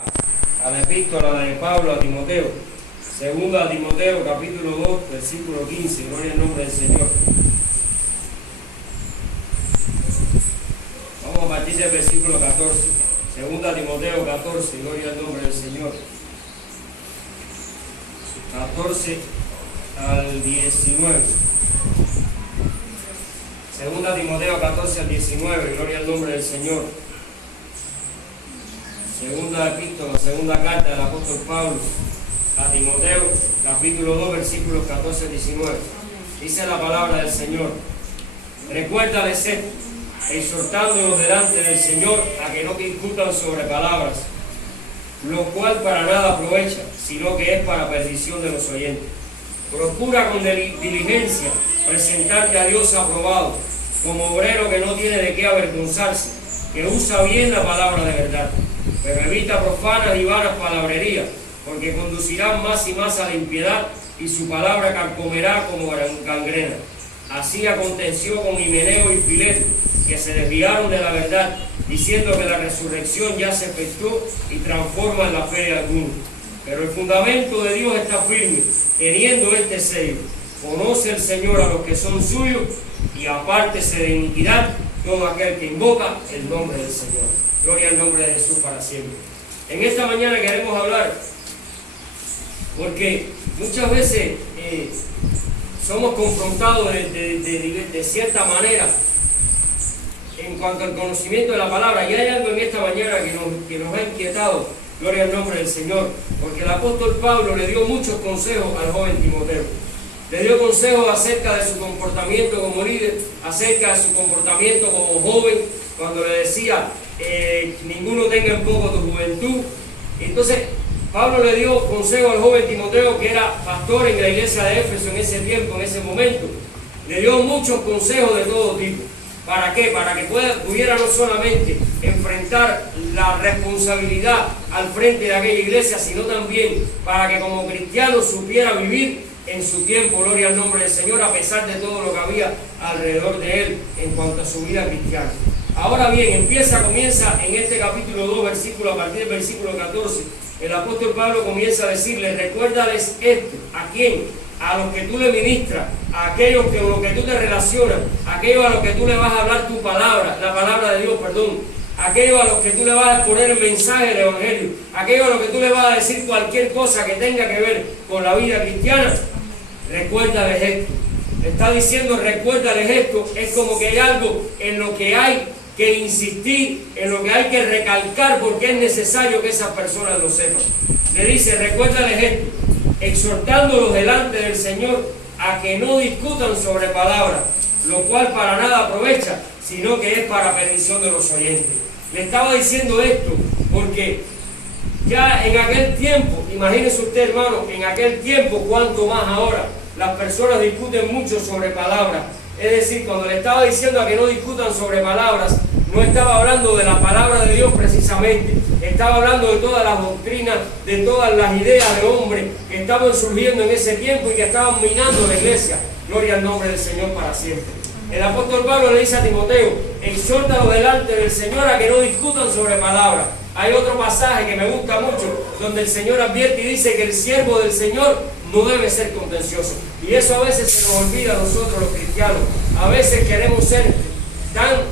a la epístola de Pablo a Timoteo, segunda a Timoteo capítulo 2 versículo 15, gloria al nombre del Señor. Vamos a partir del versículo 14, segunda a Timoteo 14, gloria al nombre del Señor. 14 al 19. Segunda a Timoteo 14 al 19, gloria al nombre del Señor. Segunda epístola, segunda carta del apóstol Pablo a Timoteo, capítulo 2, versículos 14 al 19. Dice la palabra del Señor: recuérdales esto, exhortándolos delante del Señor a que no discutan sobre palabras, lo cual para nada aprovecha, sino que es para perdición de los oyentes. Procura con diligencia presentarte a Dios aprobado, como obrero que no tiene de qué avergonzarse, que usa bien la palabra de verdad, pero evita profanas y vanas palabrerías, porque conducirán más y más a la impiedad, y su palabra carcomerá como gangrena. Así aconteció con Himeneo y Fileto, que se desviaron de la verdad, diciendo que la resurrección ya se efectuó y transforma la fe de algunos. Pero el fundamento de Dios está firme, teniendo este sello: conoce el Señor a los que son suyos, y apártese de iniquidad todo aquel que invoca el nombre del Señor. Gloria al nombre de Jesús para siempre. En esta mañana queremos hablar, porque muchas veces somos confrontados de cierta manera en cuanto al conocimiento de la palabra, y hay algo en esta mañana que nos ha inquietado. Gloria al nombre del Señor, porque el apóstol Pablo le dio muchos consejos al joven Timoteo. Le dio consejos acerca de su comportamiento como líder, acerca de su comportamiento como joven, cuando le decía, ninguno tenga en poco tu juventud. Entonces, Pablo le dio consejo al joven Timoteo, que era pastor en la iglesia de Éfeso en ese tiempo, en ese momento. Le dio muchos consejos de todo tipo. ¿Para qué? Para que pudiera no solamente enfrentar la responsabilidad al frente de aquella iglesia, sino también para que como cristiano supiera vivir en su tiempo, gloria al nombre del Señor, a pesar de todo lo que había alrededor de él en cuanto a su vida cristiana. Ahora bien, comienza en este capítulo 2, a partir del versículo 14, el apóstol Pablo comienza a decirle: recuérdales esto. ¿A quién? A los que tú le ministras, a aquellos con los que tú te relacionas, a aquellos a los que tú le vas a hablar tu palabra, la palabra de Dios, a aquellos a los que tú le vas a poner el mensaje del Evangelio, a aquellos a los que tú le vas a decir cualquier cosa que tenga que ver con la vida cristiana. Recuérdales esto. Le está diciendo: recuérdales esto. Es como que hay algo en lo que hay que insistir, en lo que hay que recalcar, porque es necesario que esas personas lo sepan. Le dice: recuérdales esto, exhortándolos delante del Señor a que no discutan sobre palabras, lo cual para nada aprovecha, sino que es para perdición de los oyentes. Le estaba diciendo esto porque ya en aquel tiempo, imagínese usted, hermano, en aquel tiempo, cuanto más ahora, las personas discuten mucho sobre palabras. Es decir, cuando le estaba diciendo a que no discutan sobre palabras, no estaba hablando de la palabra de Dios precisamente, estaba hablando de todas las doctrinas, de todas las ideas de hombre que estaban surgiendo en ese tiempo y que estaban minando la iglesia. Gloria al nombre del Señor para siempre. El apóstol Pablo le dice a Timoteo: exhórtalo delante del Señor a que no discutan sobre palabras. Hay otro pasaje que me gusta mucho, donde el Señor advierte y dice que el siervo del Señor no debe ser contencioso. Y eso a veces se nos olvida a nosotros los cristianos. A veces queremos ser tan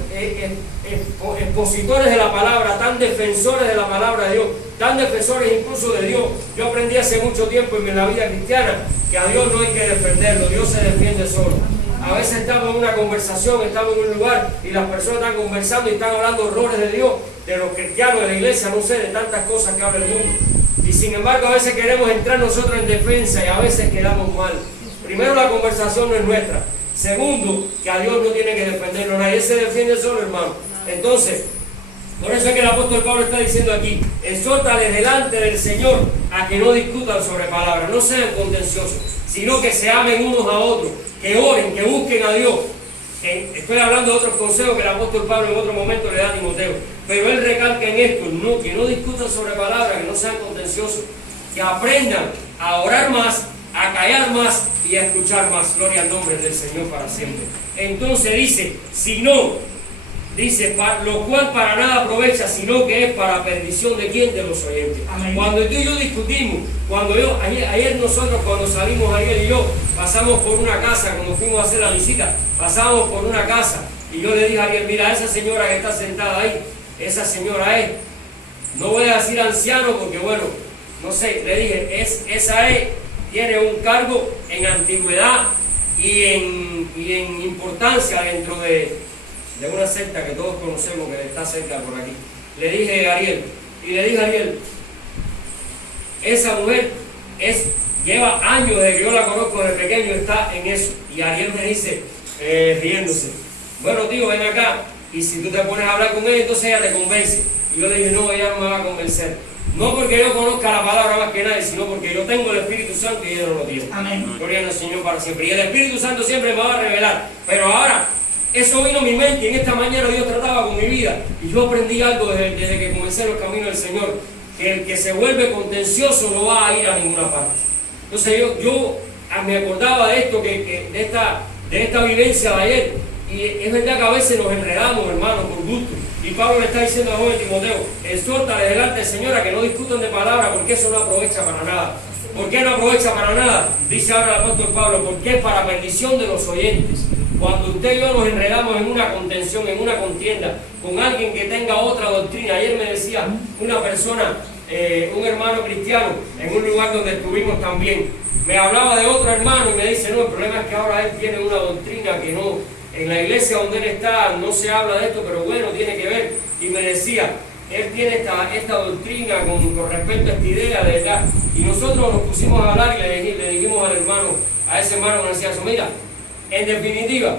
expositores de la palabra, tan defensores de la palabra de Dios, tan defensores incluso de Dios. Yo aprendí hace mucho tiempo en la vida cristiana que a Dios no hay que defenderlo, Dios se defiende solo. A veces estamos en una conversación, estamos en un lugar y las personas están conversando y están hablando horrores de Dios, de los cristianos, de la iglesia, no sé, de tantas cosas que habla el mundo. Y sin embargo a veces queremos entrar nosotros en defensa y a veces quedamos mal. Primero, la conversación no es nuestra. Segundo, que a Dios no tiene que defenderlo nadie, Él se defiende solo, hermano. Entonces, por eso es que el apóstol Pablo está diciendo aquí: exhórtales delante del Señor a que no discutan sobre palabras, no sean contenciosos, sino que se amen unos a otros, que oren, que busquen a Dios. Estoy hablando de otros consejos que el apóstol Pablo en otro momento le da a Timoteo, pero él recalca en esto: que no discutan sobre palabras, que no sean contenciosos, que aprendan a orar más, a callar más y a escuchar más. Gloria al nombre del Señor para siempre. Entonces dice: si no, Dice, lo cual para nada aprovecha, sino que es para perdición de quién, de los oyentes. Amén. Cuando tú y yo discutimos, ayer nosotros cuando salimos, Ariel y yo, pasamos por una casa, cuando fuimos a hacer la visita, pasamos por una casa, y yo le dije a Ariel, mira, esa señora que está sentada ahí, esa señora es, no voy a decir anciano porque bueno, no sé, le dije, esa es, tiene un cargo en antigüedad y en importancia dentro de una secta que todos conocemos que está cerca por aquí. Le dije a Ariel, esa mujer lleva años desde que yo la conozco desde pequeño, está en eso. Y Ariel me dice, riéndose, bueno tío, ven acá, y si tú te pones a hablar con ella, entonces ella te convence. Y yo le dije, no, ella no me va a convencer. No porque yo conozca la palabra más que nadie, sino porque yo tengo el Espíritu Santo y ella no lo tiene. Amén. Gloria al Señor para siempre. Y el Espíritu Santo siempre me va a revelar. Pero ahora, eso vino a mi mente y en esta mañana Dios trataba con mi vida. Y yo aprendí algo desde que comencé los caminos del Señor. Que el que se vuelve contencioso no va a ir a ninguna parte. Entonces yo me acordaba de esto, de esta vivencia de ayer. Y es verdad que a veces nos enredamos, hermanos, por gusto. Y Pablo le está diciendo a joven Timoteo, exhórtale delante del Señor a que no discutan de palabra, porque eso no aprovecha para nada. ¿Por qué no aprovecha para nada? Dice ahora el apóstol Pablo, porque es para perdición de los oyentes. Cuando usted y yo nos enredamos en una contención, en una contienda, con alguien que tenga otra doctrina. Ayer me decía una persona, un hermano cristiano, en un lugar donde estuvimos también, me hablaba de otro hermano y me dice, no, el problema es que ahora él tiene una doctrina que no, en la iglesia donde él está no se habla de esto, pero bueno, tiene que ver. Y me decía, él tiene esta doctrina con respecto a esta idea de verdad. Y nosotros nos pusimos a hablar y le dijimos al hermano, a ese hermano que decía eso, mira, en definitiva,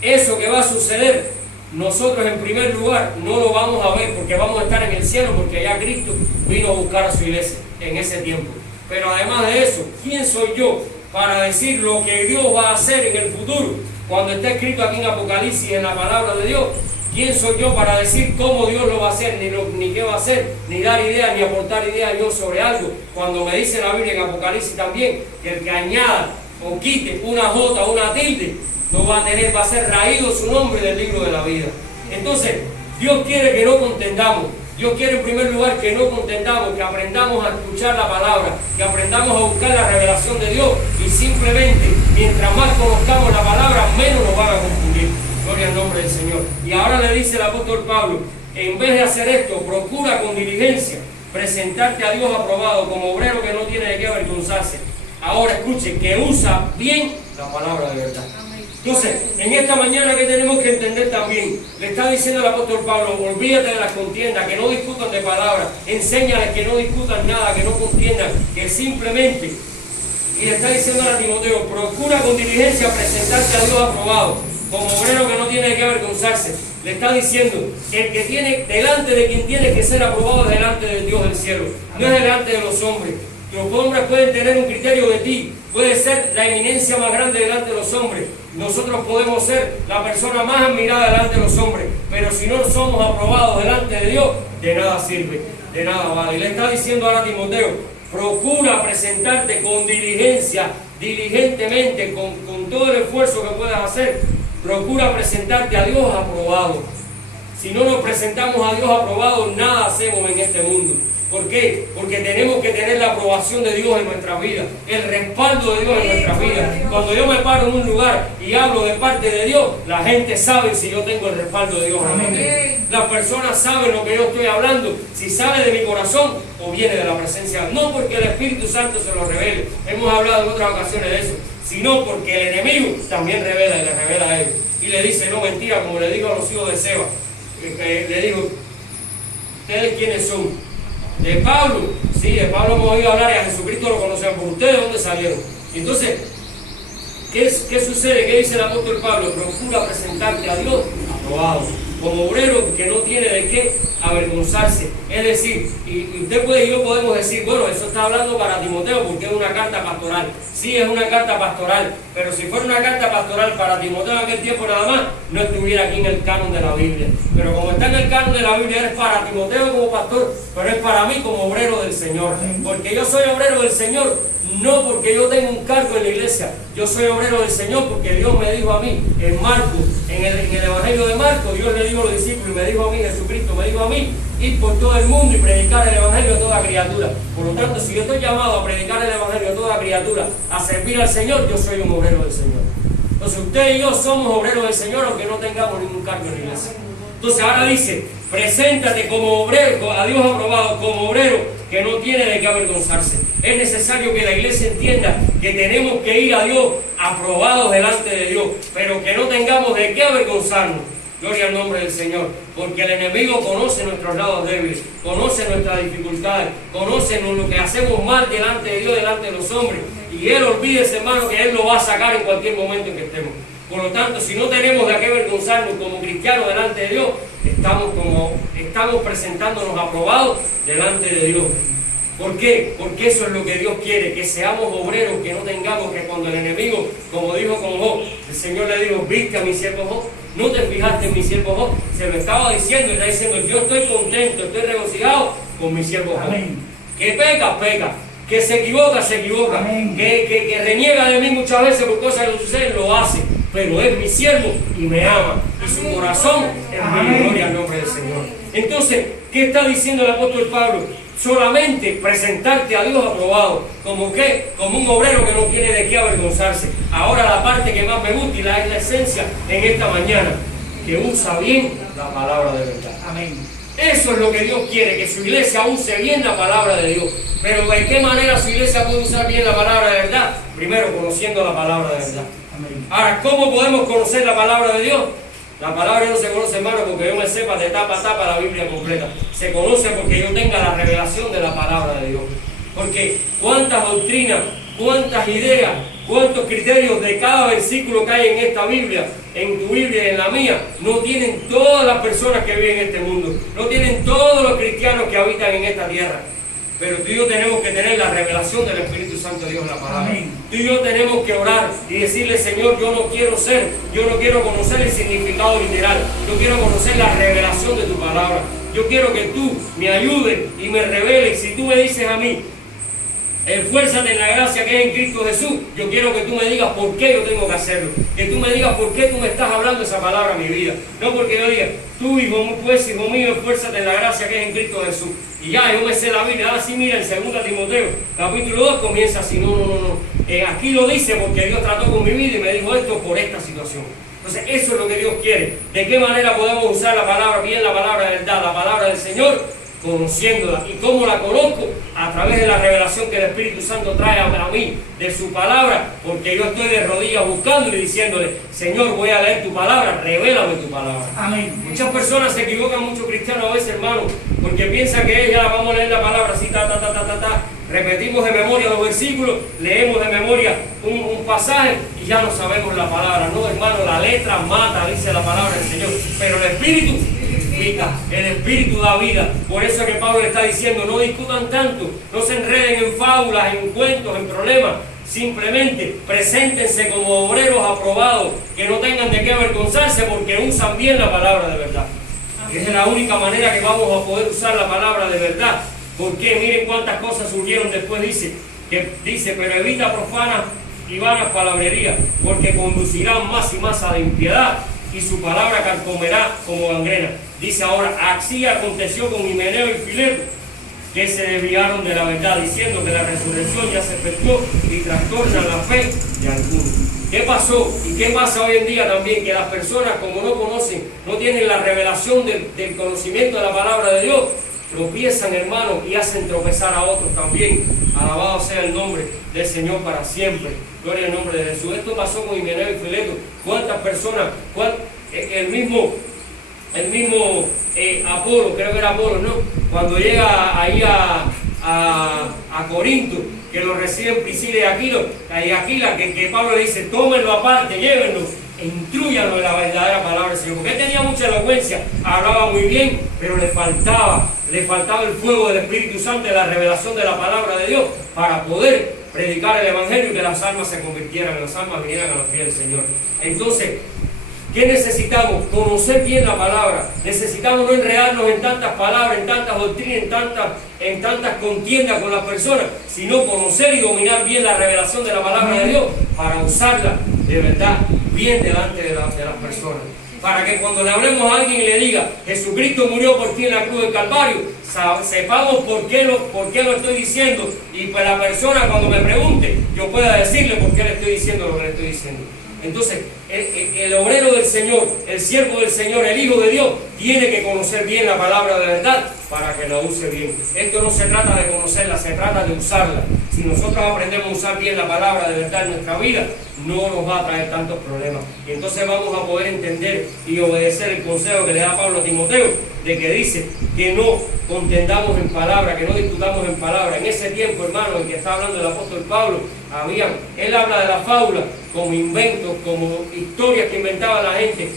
eso que va a suceder, nosotros en primer lugar no lo vamos a ver porque vamos a estar en el cielo, porque ya Cristo vino a buscar a su iglesia en ese tiempo. Pero además de eso, ¿quién soy yo para decir lo que Dios va a hacer en el futuro? Cuando está escrito aquí en Apocalipsis, en la palabra de Dios, ¿quién soy yo para decir cómo Dios lo va a hacer, ni qué va a hacer, ni dar ideas, ni aportar ideas yo sobre algo? Cuando me dice la Biblia en Apocalipsis también, que el que añada o quite una jota o una tilde, no va a ser raído su nombre del libro de la vida. Entonces, Dios quiere que no contendamos. Dios quiere en primer lugar que no contendamos, que aprendamos a escuchar la palabra, que aprendamos a buscar la revelación de Dios y simplemente, mientras más conozcamos la palabra, menos nos van a confundir. Gloria al nombre del Señor. Y ahora le dice el apóstol Pablo, en vez de hacer esto, procura con diligencia presentarte a Dios aprobado como obrero que no tiene de qué avergonzarse. Ahora escuche, que usa bien la palabra de verdad. Entonces, en esta mañana que tenemos que entender también, le está diciendo el apóstol Pablo, olvídate de las contiendas, que no discutan de palabras, enséñales que no discutan nada, que no contiendan, que simplemente, y le está diciendo a Timoteo, procura con diligencia presentarte a Dios aprobado, como obrero que no tiene de qué avergonzarse. Le está diciendo, el que tiene, delante de quien tiene que ser aprobado es delante del Dios del cielo, no es delante de los hombres. Los hombres pueden tener un criterio de ti, puede ser la eminencia más grande delante de los hombres. Nosotros podemos ser la persona más admirada delante de los hombres, pero si no somos aprobados delante de Dios, de nada sirve, de nada vale. Y le está diciendo ahora a Timoteo, procura presentarte con diligencia, diligentemente, con todo el esfuerzo que puedas hacer, procura presentarte a Dios aprobado. Si no nos presentamos a Dios aprobado, nada hacemos en este mundo. ¿Por qué? Porque tenemos que tener la aprobación de Dios en nuestra vida, el respaldo de Dios en nuestra vida. Cuando yo me paro en un lugar y hablo de parte de Dios, la gente sabe si yo tengo el respaldo de Dios. Amén. Las personas saben lo que yo estoy hablando, si sale de mi corazón o viene de la presencia. No porque el Espíritu Santo se lo revele, hemos hablado en otras ocasiones de eso, sino porque el enemigo también revela y le revela a él. Y le dice, no mentira, como le digo a los hijos de Seba, le digo, ¿ustedes quiénes son? De Pablo, sí, de Pablo hemos oído hablar y a Jesucristo lo conocen. ¿Por ustedes de dónde salieron? Entonces, ¿qué sucede? ¿Qué dice el apóstol Pablo? Procura presentarte a Dios aprobado, como obrero que no tiene de qué avergonzarse. Es decir, y usted puede y yo podemos decir, bueno, eso está hablando para Timoteo porque es una carta pastoral. Sí, es una carta pastoral, pero si fuera una carta pastoral para Timoteo en aquel tiempo nada más, no estuviera aquí en el canon de la Biblia. Pero como está en el canon de la Biblia, es para Timoteo como pastor, pero es para mí como obrero del Señor. Porque yo soy obrero del Señor, no porque yo tengo un cargo en la iglesia. Yo soy obrero del Señor porque Dios me dijo a mí en Marcos, en el Evangelio de Marcos, Dios le dijo a los discípulos y me dijo a mí, Jesucristo me dijo a mí, ir por todo el mundo y predicar el Evangelio a toda criatura. Por lo tanto, si yo estoy llamado a predicar el Evangelio a toda criatura, a servir al Señor, yo soy un obrero del Señor. Entonces usted y yo somos obreros del Señor aunque no tengamos ningún cargo en la iglesia. Entonces ahora dice, preséntate como obrero, a Dios aprobado, como obrero que no tiene de qué avergonzarse. Es necesario que la iglesia entienda que tenemos que ir a Dios aprobados delante de Dios, pero que no tengamos de qué avergonzarnos. Gloria al nombre del Señor, porque el enemigo conoce nuestros lados débiles, conoce nuestras dificultades, conoce lo que hacemos mal delante de Dios, delante de los hombres, y Él, olvídese, hermano, que Él lo va a sacar en cualquier momento en que estemos. Por lo tanto, si no tenemos de qué avergonzarnos como cristianos delante de Dios, estamos presentándonos aprobados delante de Dios. ¿Por qué? Porque eso es lo que Dios quiere, que seamos obreros, que no tengamos que cuando el enemigo, como dijo con Job, el Señor le dijo, ¿viste a mi siervo Job? ¿No te fijaste en mi siervo Job? Se lo estaba diciendo y está diciendo, yo estoy contento, estoy regocijado con mi siervo Job. Amén. Que peca, peca. Que se equivoca, se equivoca. Que reniega de mí muchas veces por cosas que no suceden, lo hace. Pero es mi siervo y me ama. Y su corazón es mi gloria al nombre del Señor. Entonces, ¿qué está diciendo el apóstol Pablo? Solamente presentarte a Dios aprobado. ¿Como qué? Como un obrero que no tiene de qué avergonzarse. Ahora la parte que más me gusta y la es la esencia en esta mañana. Que usa bien la palabra de verdad. Amén. Eso es lo que Dios quiere, que su iglesia use bien la palabra de Dios. Pero ¿de qué manera su iglesia puede usar bien la palabra de verdad? Primero, conociendo la palabra de verdad. Amén. Ahora, ¿cómo podemos conocer la palabra de Dios? La palabra no se conoce, hermano, porque yo me sepa de tapa a tapa la Biblia completa. Se conoce porque yo tenga la revelación de la palabra de Dios. Porque cuántas doctrinas, cuántas ideas, cuántos criterios de cada versículo que hay en esta Biblia, en tu Biblia y en la mía, no tienen todas las personas que viven en este mundo, no tienen todos los cristianos que habitan en esta tierra. Pero tú y yo tenemos que tener la revelación del Espíritu Santo de Dios en la palabra. Amén. Tú y yo tenemos que orar y decirle, Señor, yo no quiero conocer el significado literal, yo quiero conocer la revelación de tu palabra. Yo quiero que tú me ayudes y me reveles. Si tú me dices a mí, esfuérzate en la gracia que es en Cristo Jesús, yo quiero que tú me digas por qué yo tengo que hacerlo. Que tú me digas por qué tú me estás hablando esa palabra a mi vida. No porque yo diga, tú, hijo mío, esfuérzate en la gracia que es en Cristo Jesús. Y ya, yo me sé la Biblia. Ahora sí, mira, en 2 Timoteo, capítulo 2, comienza así. No. Aquí lo dice porque Dios trató con mi vida y me dijo esto por esta situación. Entonces, eso es lo que Dios quiere. ¿De qué manera podemos usar la palabra bien, la palabra de verdad, la palabra del Señor? Conociéndola. ¿Y cómo la conozco? A través de la revelación que el Espíritu Santo trae a mí de su palabra, porque yo estoy de rodillas buscándole y diciéndole, Señor, voy a leer tu palabra, revélame tu palabra. Amén. Muchas personas se equivocan, muchos cristianos a veces, hermano, porque piensan que ya vamos a leer la palabra así, repetimos de memoria los versículos, leemos de memoria un pasaje y ya no sabemos la palabra. No, hermano, la letra mata, dice la palabra del Señor, pero el Espíritu vivifica, el Espíritu da vida. Por eso es que Pablo le está diciendo, no discutan tanto, no se enreden en fábulas, en cuentos, en problemas. Simplemente preséntense como obreros aprobados, que no tengan de qué avergonzarse porque usan bien la palabra de verdad. Esa es la única manera que vamos a poder usar la palabra de verdad. Porque miren cuántas cosas surgieron después, dice, pero evita profanas y vanas palabrerías, porque conducirán más y más a la impiedad, y su palabra carcomerá como gangrena. Dice ahora, así aconteció con Himeneo y Fileto, que se desviaron de la verdad, diciendo que la resurrección ya se efectuó y trastorna la fe de algunos. ¿Qué pasó? ¿Y qué pasa hoy en día también? Que las personas, como no conocen, no tienen la revelación del conocimiento de la palabra de Dios, tropiezan, hermanos, y hacen tropezar a otros también. Alabado sea el nombre del Señor para siempre. Gloria al nombre de Jesús. Esto pasó con Himeneo y Fileto. ¿Cuántas personas? El mismo Apolo, creo que era Apolo, ¿no? Cuando llega ahí a Corinto, que lo reciben Priscila y Aquila, que Pablo le dice, tómenlo aparte, llévenlo e instruyanlo de la verdadera palabra del Señor. Porque él tenía mucha elocuencia, hablaba muy bien, pero le faltaba el fuego del Espíritu Santo, de la revelación de la palabra de Dios, para poder predicar el Evangelio y que las almas se convirtieran, las almas vinieran a los pies del Señor. Entonces, ¿Qué necesitamos? Conocer bien la palabra. Necesitamos no enredarnos en tantas palabras, en tantas doctrinas, en tantas contiendas con las personas, sino conocer y dominar bien la revelación de la palabra de Dios para usarla de verdad bien delante de las personas. Para que cuando le hablemos a alguien y le diga, Jesucristo murió por ti en la cruz del Calvario, sepamos por qué lo estoy diciendo, y pues la persona cuando me pregunte, yo pueda decirle por qué le estoy diciendo lo que le estoy diciendo. Entonces, el obrero del Señor, el siervo del Señor, el Hijo de Dios, tiene que conocer bien la palabra de verdad para que la use bien. Esto no se trata de conocerla, se trata de usarla. Si nosotros aprendemos a usar bien la palabra de verdad en nuestra vida, no nos va a traer tantos problemas. Y entonces vamos a poder entender y obedecer el consejo que le da Pablo a Timoteo, de que dice que no contendamos en palabra, que no discutamos en palabra. En ese tiempo, hermano, en que está hablando el apóstol Pablo, él habla de la fábula como inventos, como historias que inventaba la gente,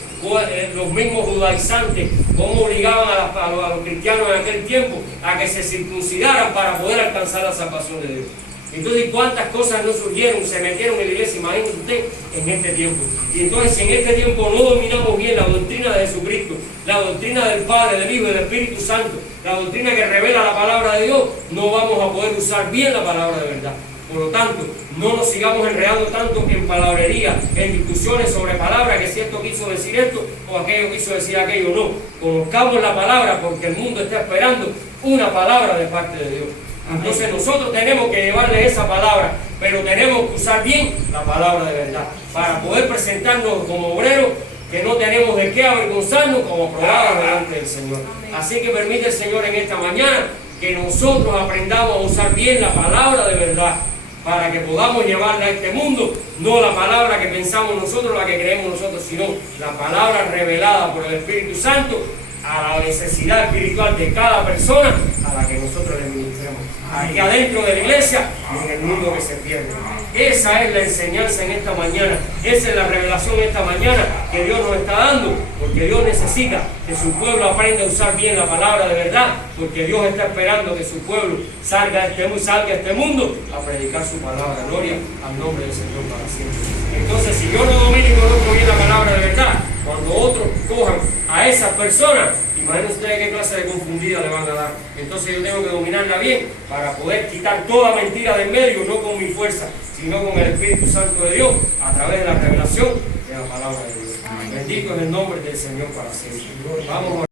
los mismos judaizantes, cómo obligaban a los cristianos en aquel tiempo a que se circuncidaran para poder alcanzar la salvación de Dios. Entonces, ¿cuántas cosas no surgieron, se metieron en la iglesia? Imagínese usted en este tiempo. Y entonces, si en este tiempo no dominamos bien la doctrina de Jesucristo, la doctrina del Padre, del Hijo y del Espíritu Santo, la doctrina que revela la palabra de Dios, no vamos a poder usar bien la palabra de verdad. Por lo tanto, no nos sigamos enredando tanto en palabrería, en discusiones sobre palabras, que si esto quiso decir esto o aquello quiso decir aquello. No, conozcamos la palabra, porque el mundo está esperando una palabra de parte de Dios. Entonces nosotros tenemos que llevarle esa palabra, pero tenemos que usar bien la palabra de verdad, para poder presentarnos como obreros que no tenemos de qué avergonzarnos, como aprobados delante del Señor. Así que permite el Señor en esta mañana que nosotros aprendamos a usar bien la palabra de verdad, para que podamos llevarla a este mundo, no la palabra que pensamos nosotros, la que creemos nosotros, sino la palabra revelada por el Espíritu Santo a la necesidad espiritual de cada persona a la que nosotros le ministremos, aquí adentro de la iglesia y en el mundo que se pierde. Esa es la enseñanza en esta mañana, esa es la revelación esta mañana que Dios nos está dando, porque Dios necesita que su pueblo aprenda a usar bien la palabra de verdad, porque Dios está esperando que su pueblo salga a este mundo a predicar su palabra. Gloria al nombre del Señor para siempre. Entonces, si yo no domino y conozco bien la palabra de verdad, cuando otros cojan a esas personas, imagínense ustedes qué clase de confundida le van a dar. Entonces yo tengo que dominarla bien para poder quitar toda mentira del medio, no con mi fuerza, sino con el Espíritu Santo de Dios, a través de la revelación de la palabra de Dios. Bendito es el nombre del Señor para siempre. Vamos a